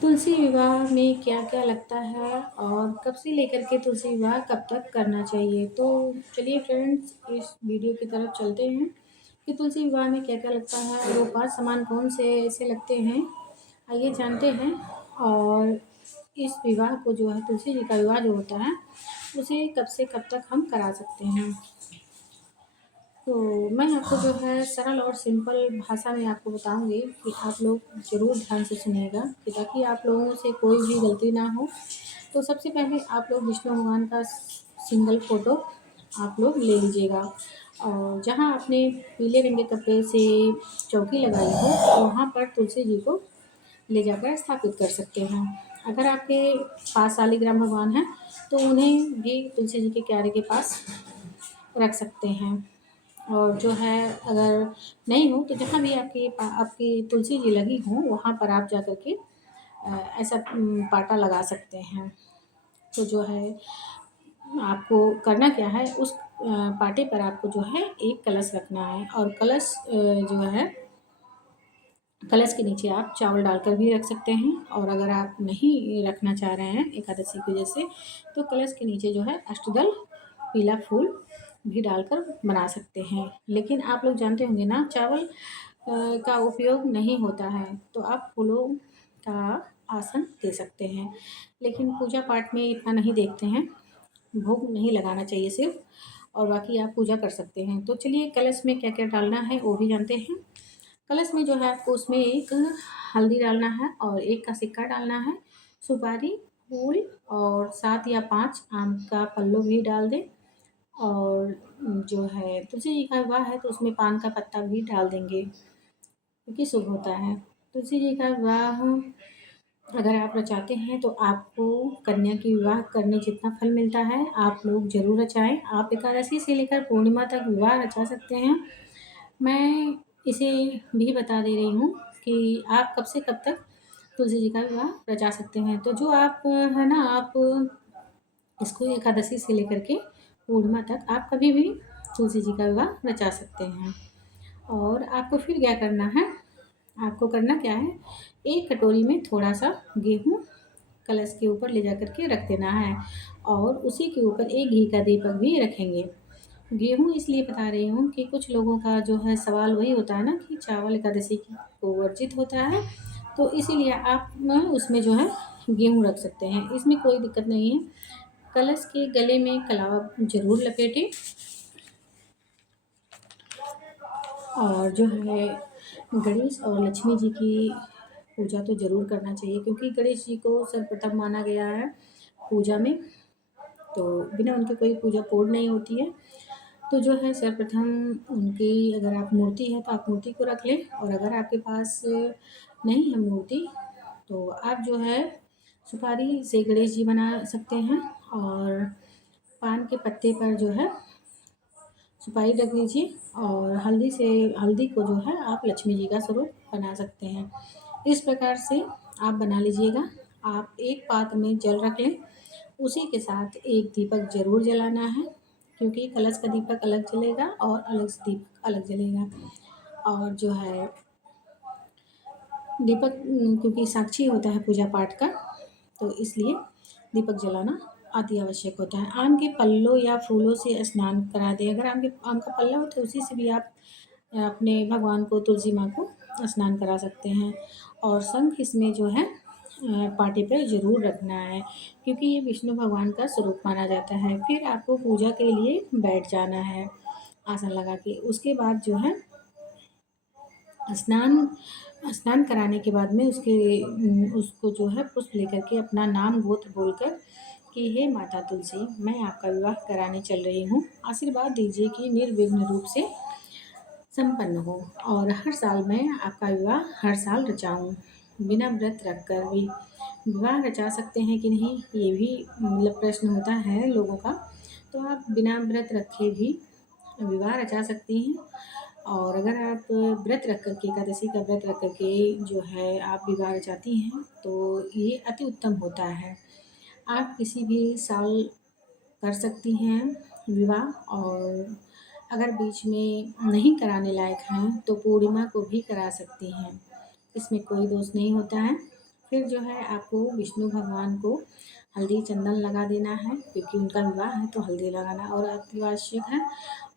तुलसी विवाह में क्या-क्या लगता है और कब से लेकर के तुलसी विवाह कब तक करना चाहिए? तो चलिए फ्रेंड्स इस वीडियो की तरफ चलते हैं कि तुलसी विवाह में क्या-क्या लगता है और वो 5 सामान कौन से ऐसे लगते हैं, आइए जानते हैं। और इस विवाह को जो है तुलसी जी का विवाह जो होता है, उसे कब से कब तक हम करा सकते हैं। तो मैं आपको जो है सरल और सिंपल भाषा में आपको बताऊँगी कि आप लोग ज़रूर ध्यान से सुनिएगा कि ताकि आप लोगों से कोई भी गलती ना हो। तो सबसे पहले आप लोग विष्णु भगवान का सिंगल फ़ोटो आप लोग ले लीजिएगा और जहाँ आपने पीले रंग के कपड़े से चौकी लगाई हो, वहाँ पर तुलसी जी को ले जाकर स्थापित कर सकते हैं। अगर आपके पास शालिग्राम भगवान हैं, तो उन्हें भी तुलसी जी के क्यारे के पास रख सकते हैं। और जो है अगर नहीं हो तो जहाँ भी आपकी तुलसी जी लगी हो वहाँ पर आप जा कर के ऐसा पाटा लगा सकते हैं। तो जो है आपको करना क्या है उस पाटे पर आपको जो है एक कलश रखना है और कलश जो है कलश के नीचे आप चावल डालकर भी रख सकते हैं और अगर आप नहीं रखना चाह रहे हैं एकादशी की वजह से तो कलश के नीचे जो है अष्टदल पीला फूल भी डालकर बना सकते हैं। लेकिन आप लोग जानते होंगे ना चावल का उपयोग नहीं होता है तो आप फूलों का आसन दे सकते हैं। लेकिन पूजा पाठ में इतना नहीं देखते हैं, भोग नहीं लगाना चाहिए सिर्फ और बाकी आप पूजा कर सकते हैं। तो चलिए कलश में क्या क्या डालना है वो भी जानते हैं। कलश में जो है आपको उसमें एक हल्दी डालना है और एक का सिक्का डालना है, सुपारी, फूल और 7 या 5 आम का पल्लव भी डाल दें। और जो है तुलसी जी का विवाह है तो उसमें पान का पत्ता भी डाल देंगे क्योंकि शुभ होता है। तुलसी जी का विवाह अगर आप रचाते हैं तो आपको कन्या की विवाह करने जितना फल मिलता है आप लोग ज़रूर रचाएँ। आप एकादशी से लेकर पूर्णिमा तक विवाह रचा सकते हैं। मैं इसे भी बता दे रही हूँ कि आप कब से कब तक तुलसी जी का विवाह रचा सकते हैं। तो जो आप है ना आप इसको एकादशी से लेकर के पूर्णिमा तक आप कभी भी तुलसी जी का विवाह रचा सकते हैं। और आपको फिर क्या करना है, आपको करना क्या है, एक कटोरी में थोड़ा-सा गेहूँ कलश के ऊपर ले जा कर के रख देना है और उसी के ऊपर एक घी का दीपक भी रखेंगे। गेहूँ इसलिए बता रही हूँ कि कुछ लोगों का जो है सवाल वही होता है ना कि चावल एकादशी को वर्जित होता है, तो इसीलिए आप न उसमें जो है गेहूँ रख सकते हैं, इसमें कोई दिक्कत नहीं है। कलश के गले में कलावा ज़रूर लपेटें और जो है गणेश और लक्ष्मी जी की पूजा तो ज़रूर करना चाहिए क्योंकि गणेश जी को सर्वप्रथम माना गया है पूजा में, तो बिना उनके कोई पूजा पूर्ण नहीं होती है। तो जो है सर्वप्रथम उनकी अगर आप मूर्ति है तो आप मूर्ति को रख लें और अगर आपके पास नहीं है मूर्ति तो आप जो है सुपारी से गणेश जी बना सकते हैं और पान के पत्ते पर जो है सुपारी रख दीजिए और हल्दी को जो है आप लक्ष्मी जी का स्वरूप बना सकते हैं। इस प्रकार से आप बना लीजिएगा। आप एक पात्र में जल रख लें, उसी के साथ एक दीपक ज़रूर जलाना है क्योंकि कलश का दीपक अलग जलेगा और अलग से दीपक अलग जलेगा। और जो है दीपक क्योंकि साक्षी होता है पूजा पाठ का, तो इसलिए दीपक जलाना अति आवश्यक होता है। आम के पल्लों या फूलों से स्नान करा दें। अगर आम का पल्ला हो तो उसी से भी आप अपने भगवान को, तुलसी माँ को स्नान करा सकते हैं। और शंख इसमें जो है पाटे पे ज़रूर रखना है क्योंकि ये विष्णु भगवान का स्वरूप माना जाता है। फिर आपको पूजा के लिए बैठ जाना है आसन लगा के। उसके बाद जो है स्नान स्नान कराने के बाद में उसको जो है पुष्प लेकर के अपना नाम गोत्र बोलकर कि हे माता तुलसी, मैं आपका विवाह कराने चल रही हूँ, आशीर्वाद दीजिए कि निर्विघ्न रूप से संपन्न हो और हर साल मैं आपका विवाह हर साल रचाऊँ। बिना व्रत रख कर भी विवाह रचा सकते हैं कि नहीं, ये भी मतलब प्रश्न होता है लोगों का। तो आप बिना व्रत रखे भी विवाह रचा सकती हैं और अगर आप व्रत रख कर के एकादशी का व्रत रख कर के जो है आप विवाह रचाती हैं, तो ये अति उत्तम होता है। आप किसी भी साल कर सकती हैं विवाह और अगर बीच में नहीं कराने लायक हैं, तो पूर्णिमा को भी करा सकती हैं। इसमें कोई दोष नहीं होता है। फिर जो है आपको विष्णु भगवान को हल्दी चंदन लगा देना है, क्योंकि उनका विवाह है तो हल्दी लगाना और अति आवश्यक है।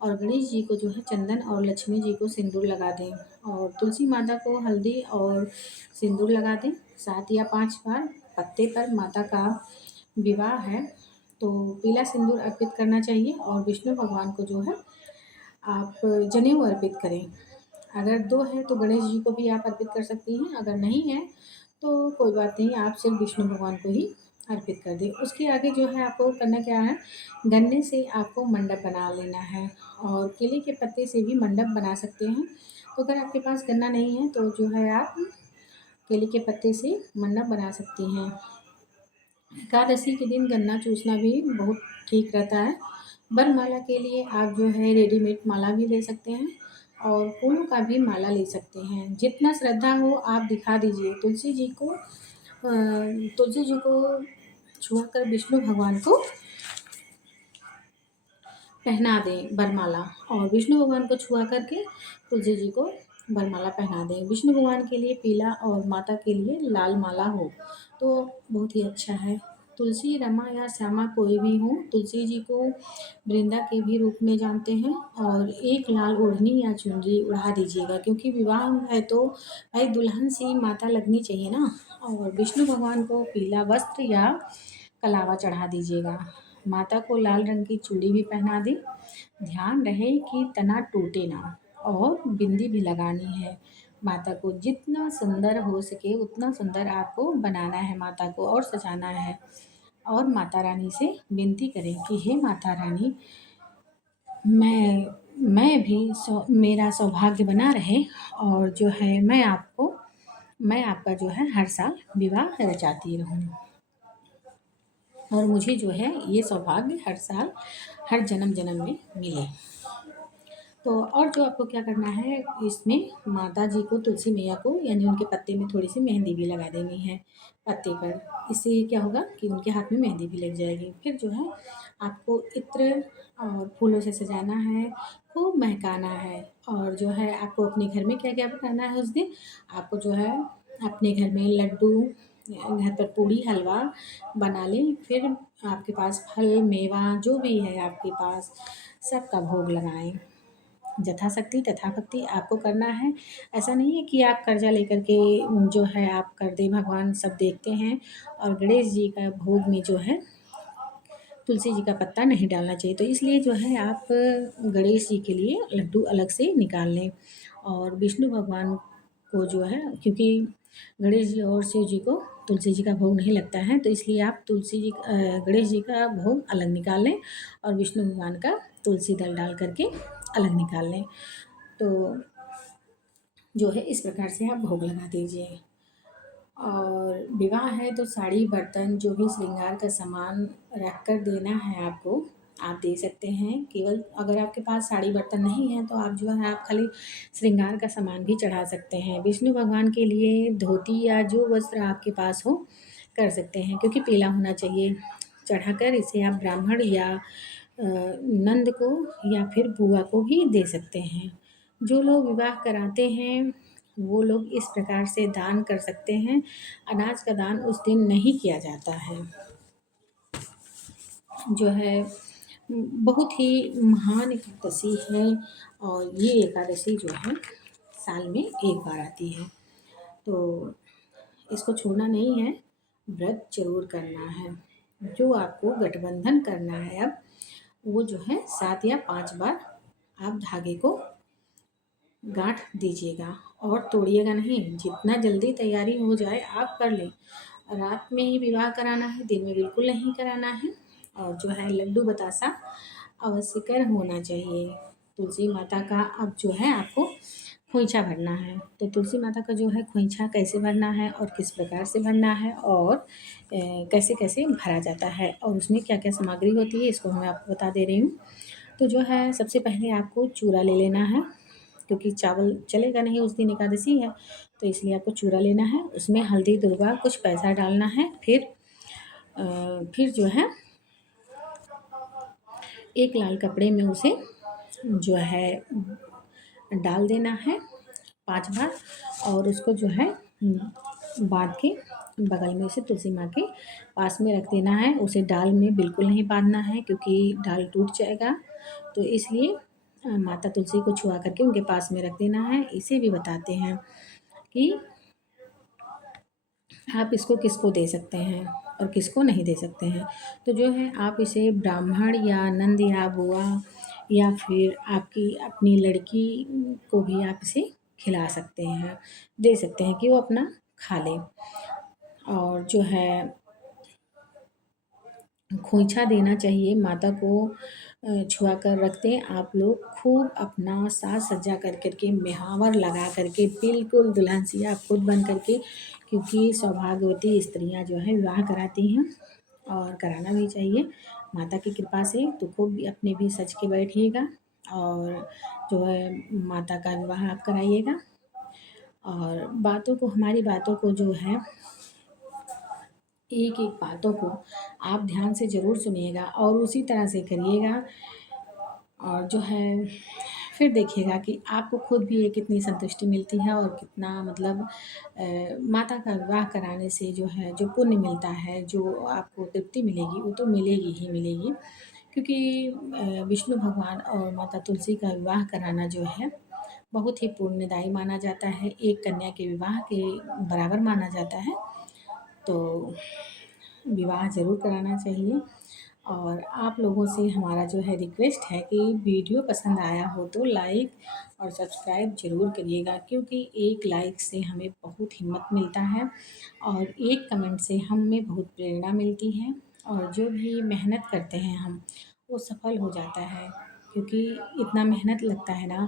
और गणेश जी को जो है चंदन और लक्ष्मी जी को सिंदूर लगा दें, और तुलसी माता को हल्दी और सिंदूर लगा दें 7 या 5 बार। पत्ते पर माता का विवाह है तो पीला सिंदूर अर्पित करना चाहिए, और विष्णु भगवान को जो है आप जनेऊ अर्पित करें। अगर 2 है तो गणेश जी को भी आप अर्पित कर सकती हैं, अगर नहीं है तो कोई बात नहीं, आप सिर्फ विष्णु भगवान को ही अर्पित कर दें। उसके आगे जो है आपको करना क्या है, गन्ने से आपको मंडप बना लेना है, और केले के पत्ते से भी मंडप बना सकते हैं। तो अगर आपके पास गन्ना नहीं है तो जो है आप केले के पत्ते से मंडप बना सकती हैं। एकादशी के दिन गन्ना चूसना भी बहुत ठीक रहता है। वरमाला के लिए आप जो है रेडीमेड माला भी ले सकते हैं, और फूलों का भी माला ले सकते हैं। जितना श्रद्धा हो आप दिखा दीजिए। तुलसी जी को छुआ कर विष्णु भगवान को पहना दें वरमाला, और विष्णु भगवान को छुआ करके तुलसी जी को वरमाला पहना दें। विष्णु भगवान के लिए पीला और माता के लिए लाल माला हो तो बहुत ही अच्छा है। तुलसी, रमा या श्यामा कोई भी हो, तुलसी जी को वृंदा के भी रूप में जानते हैं, और एक लाल ओढ़नी या चुनरी उड़ा दीजिएगा, क्योंकि विवाह है तो भाई दुल्हन सी माता लगनी चाहिए ना। और विष्णु भगवान को पीला वस्त्र या कलावा चढ़ा दीजिएगा। माता को लाल रंग की चूड़ी भी पहना दें। ध्यान रहे कि तना टूटे ना, और बिंदी भी लगानी है। माता को जितना सुंदर हो सके उतना सुंदर आपको बनाना है माता को, और सजाना है। और माता रानी से विनती करें कि हे माता रानी, मैं भी मेरा सौभाग्य बना रहे, और जो है मैं आपका जो है हर साल विवाह रचाती रहूँ, और मुझे जो है ये सौभाग्य हर साल हर जन्म जन्म में मिले। तो और जो आपको क्या करना है, इसमें माता जी को, तुलसी मैया को, यानी उनके पत्ते में थोड़ी सी मेहंदी भी लगा देनी है पत्ते पर। इससे क्या होगा कि उनके हाथ में मेहंदी भी लग जाएगी। फिर जो है आपको इत्र और फूलों से सजाना है, खूब महकाना है। और जो है आपको अपने घर में क्या क्या करना है उस दिन, आपको जो है अपने घर में लड्डू, घर पर पूड़ी हलवा बना लें। फिर आपके पास फल मेवा जो भी है आपके पास सबका भोग लगाएं। यथाशक्ति तथाभक्ति आपको करना है। ऐसा नहीं है कि आप कर्जा लेकर के जो है आप कर दें, भगवान सब देखते हैं। और गणेश जी का भोग में जो है तुलसी जी का पत्ता नहीं डालना चाहिए, तो इसलिए जो है आप गणेश जी के लिए लड्डू अलग से निकाल लें। और विष्णु भगवान को जो है, क्योंकि गणेश जी और शिव जी को तुलसी जी का भोग नहीं लगता है, तो इसलिए आप गणेश जी का भोग अलग निकाल लें, और विष्णु भगवान का तुलसी दल डाल करके अलग निकाल लें। तो जो है इस प्रकार से आप भोग लगा दीजिए। और विवाह है तो साड़ी बर्तन जो भी श्रृंगार का सामान रख कर देना है आपको, आप दे सकते हैं। केवल अगर आपके पास साड़ी बर्तन नहीं है तो आप जो है आप खाली श्रृंगार का सामान भी चढ़ा सकते हैं। विष्णु भगवान के लिए धोती या जो वस्त्र आपके पास हो कर सकते हैं, क्योंकि पीला होना चाहिए। चढ़ाकर इसे आप ब्राह्मण या नंद को या फिर बुआ को भी दे सकते हैं। जो लोग विवाह कराते हैं वो लोग इस प्रकार से दान कर सकते हैं। अनाज का दान उस दिन नहीं किया जाता है। जो है बहुत ही महान एकादशी है, और ये एकादशी जो है साल में एक बार आती है, तो इसको छोड़ना नहीं है, व्रत जरूर करना है। जो आपको गठबंधन करना है अब, वो जो है 7 या 5 बार आप धागे को गांठ दीजिएगा, और तोड़िएगा नहीं। जितना जल्दी तैयारी हो जाए आप कर लें। रात में ही विवाह कराना है, दिन में बिल्कुल नहीं कराना है। और जो है लड्डू बतासा अवश्यकर होना चाहिए। तुलसी माता का अब जो है आपको खोइंछा भरना है, तो तुलसी माता का जो है खोइंछा कैसे भरना है और किस प्रकार से भरना है, और कैसे कैसे भरा जाता है, और उसमें क्या क्या सामग्री होती है, इसको मैं आपको बता दे रही हूँ। तो जो है सबसे पहले आपको चूरा ले लेना है, क्योंकि चावल चलेगा नहीं उस दिन, एकादशी है, तो इसलिए आपको चूरा लेना है। उसमें हल्दी दुर्वा कुछ पैसा डालना है। फिर जो है एक लाल कपड़े में उसे जो है डाल देना है 5 बार, और उसको जो है बांध के बगल में उसे तुलसी माँ के पास में रख देना है। उसे डाल में बिल्कुल नहीं बांधना है क्योंकि डाल टूट जाएगा। तो इसलिए माता तुलसी को छुआ करके उनके पास में रख देना है। इसे भी बताते हैं कि आप इसको किसको दे सकते हैं और किसको नहीं दे सकते हैं। तो जो है आप इसे ब्राह्मण या नंद या बुआ या फिर आपकी अपनी लड़की को भी आप इसे खिला सकते हैं, दे सकते हैं कि वो अपना खा ले। और जो है खोइंछा देना चाहिए माता को। छुआ कर रख दें आप लोग, खूब अपना साज सज्जा कर करके मेहावर लगा करके बिल्कुल दुल्हन सी आप खुद बन करके, क्योंकि सौभाग्यवती स्त्रियां जो है विवाह कराती हैं और कराना भी चाहिए माता की कृपा से। तो खूब भी अपने भी सज के बैठिएगा और जो है माता का विवाह आप कराइएगा। और बातों को, हमारी बातों को जो है, एक एक बातों को आप ध्यान से ज़रूर सुनिएगा और उसी तरह से करिएगा। और जो है फिर देखिएगा कि आपको खुद भी ये कितनी संतुष्टि मिलती है और कितना मतलब माता का विवाह कराने से जो है जो पुण्य मिलता है, जो आपको तृप्ति मिलेगी, वो तो मिलेगी ही मिलेगी। क्योंकि विष्णु भगवान और माता तुलसी का विवाह कराना जो है बहुत ही पुण्यदायी माना जाता है, एक कन्या के विवाह के बराबर माना जाता है। तो विवाह ज़रूर कराना चाहिए। और आप लोगों से हमारा जो है रिक्वेस्ट है कि वीडियो पसंद आया हो तो लाइक और सब्सक्राइब ज़रूर करिएगा, क्योंकि एक लाइक से हमें बहुत हिम्मत मिलता है और एक कमेंट से हमें बहुत प्रेरणा मिलती है। और जो भी मेहनत करते हैं हम, वो सफल हो जाता है, क्योंकि इतना मेहनत लगता है ना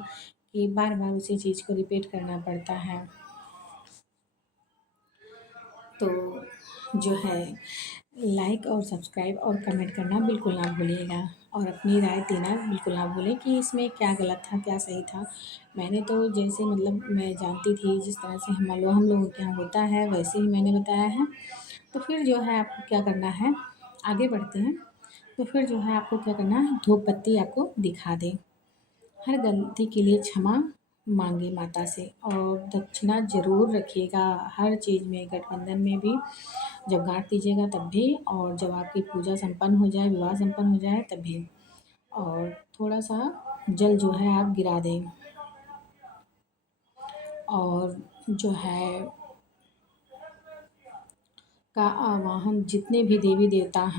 कि बार बार उसी चीज़ को रिपीट करना पड़ता है। तो जो है लाइक और सब्सक्राइब और कमेंट करना बिल्कुल ना भूलिएगा और अपनी राय देना बिल्कुल ना भूलें कि इसमें क्या गलत था, क्या सही था। मैंने तो जैसे मतलब मैं जानती थी, जिस तरह से हम लोगों के यहाँ होता है वैसे ही मैंने बताया है। तो फिर जो है आपको क्या करना है, आगे बढ़ते हैं। तो फिर जो है आपको क्या करना है, धूप बत्ती आपको दिखा दें। हर गलती के लिए क्षमा मांगे माता से और दक्षिणा ज़रूर रखिएगा हर चीज़ में, गठबंधन में भी जब गाँठ दीजिएगा तब भी, और जब आपकी पूजा संपन्न हो जाए, विवाह संपन्न हो जाए तब भी। और थोड़ा-सा जल जो है आप गिरा दें। और जो है का आवाहन जितने भी देवी-देवता हैं